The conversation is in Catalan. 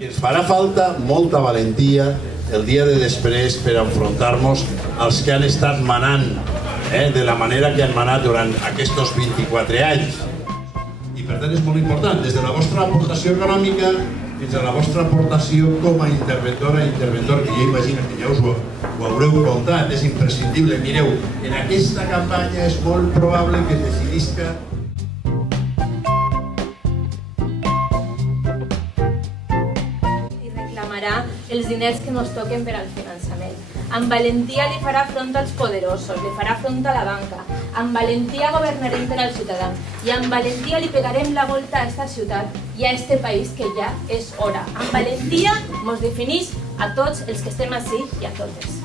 Ens farà falta molta valentia el dia de després per enfrontar-nos als que han estat manant de la manera que han manat durant aquests 24 anys. I per tant és molt important, des de la vostra aportació econòmica fins a la vostra aportació com a interventora i interventor, que jo imagino que ja us ho haureu comptat, és imprescindible. Mireu, en aquesta campanya és molt probable que es decidisca els diners que ens toquen per al finançament. Amb valentia li farà front als poderosos, li farà front a la banca. Amb valentia governarem per als ciutadans i amb valentia li pegarem la volta a aquesta ciutat i a este país que ja és hora. Amb valentia ens defineix a tots els que estem ací i a totes.